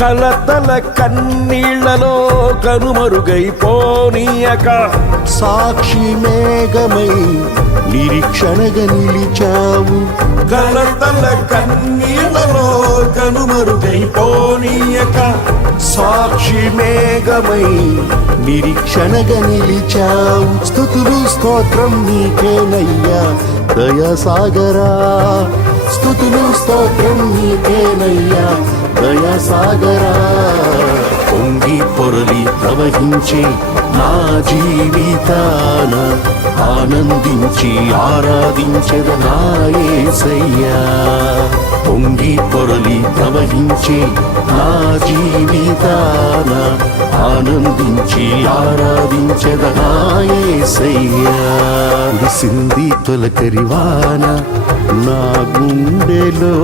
కలతల కన్నీళ్లలో కనుమరుగైపోనీయక సాక్షి మేఘమై నిరీక్షణగా నిలిచావు. కలతల కన్నీళ్లలో కనుమరుగైపోనీయక సాక్షి మేఘమై నిరీక్షణగా నిలిచావు. స్తుతులు స్తోత్రం నీకేనయ్యా దయాసాగరా, స్తుతులు స్తోత్రం నీకేనయ్యా దయాసాగరా. పొంగి పొరలి ప్రవహించే నా జీవితాన ఆనందించి ఆరాధించెద నా యేసయ్యా. పొంగి పొరలి ప్రవహించే నా జీవితాన ఆనందించి ఆరాధించెద నా యేసయ్యా. కురిసింది తొలకరివాన నా గుండెలో